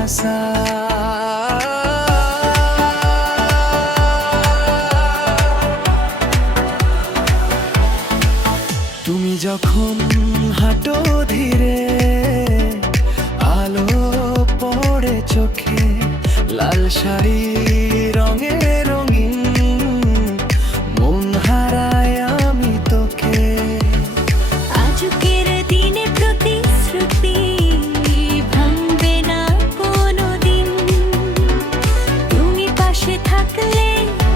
आसा। তুমি যখন হাঁটো ধীরে, আলো পড়ে চোখে, লাল শাড়ি রঙে রঙিন, মন হারায় আমি তোকে। আজকের দিনে প্রতিশ্রুতি ভাঙবে না কোনোদিন, তুমি পাশে থাকলে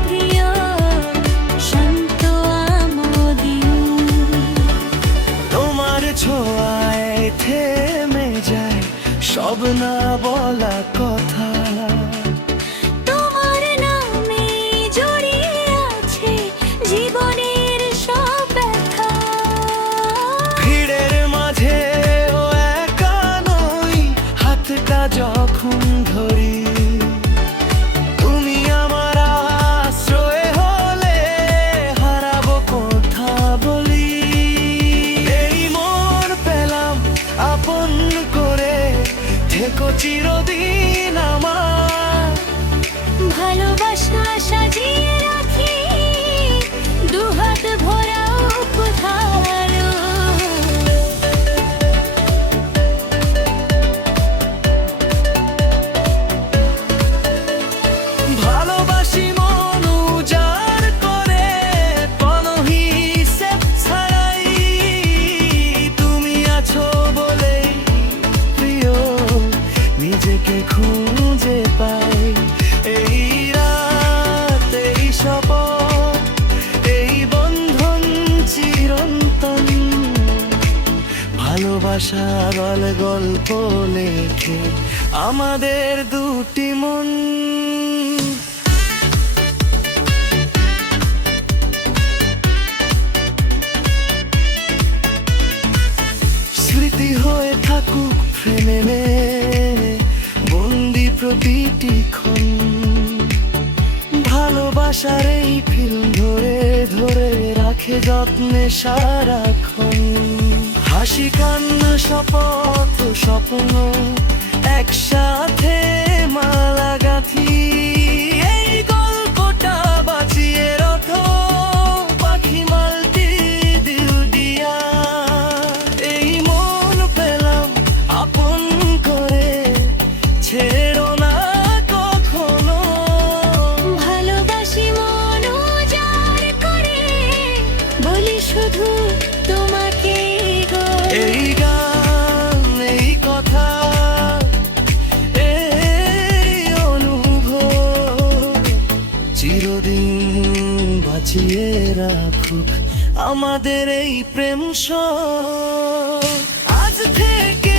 প্রিয় শান্ত আমোদিন। তোমার ছোঁয়ায় থেমে যায় সব না বলা কথা, তোমার নামে জড়িয়ে আছে জীবনের সব ব্যথা। ভিড়ের মাঝে ও একা নই, হাতটা যখন ধরি, তুমি আমার আশ্রয় হলে হারাবো কোথা বলি। এই মন পেলাম আপন করে, থেকো চিরদিন আমার। ভালোবাসা সাজিয়ে রাখি দুহাত ভরা উপহার। ভালোবাসি মন উজাড় করে, কোনো হিসেব ছাড়াই, তুমি আছো বলেই প্রিয় নিজেকে খুঁজে পাই। এই রাত, এই শপথ, এই বন্ধন চিরন্তন, ভালোবাসার গল্প লেখে আমাদের দুটি মন। স্মৃতি হয়ে থাকুক ফ্রেমে বন্দি প্রতিটি ক্ষণ, ভালোবাসার এই ফিল্ম ধরে ধরে রাখে যত্নে সারাক্ষণ। হাসি কান্না শপথ স্বপ্ন একসাথে মালা গাঁথি, এই গল্পটা বাঁচিয়ে রথ পাখি মালটি দিল দিয়া। এই মন পেলাম আপন করে, ছেড়ো না কখনো। ভালোবাসি মন উজাড় করে, বলি শুধু তোমাকে গো। এই গান, এই কথা, এই অনুভব চিরদিন বাঁচিয়ে রাখুক আমাদের এই প্রেম সব। আজ থেকে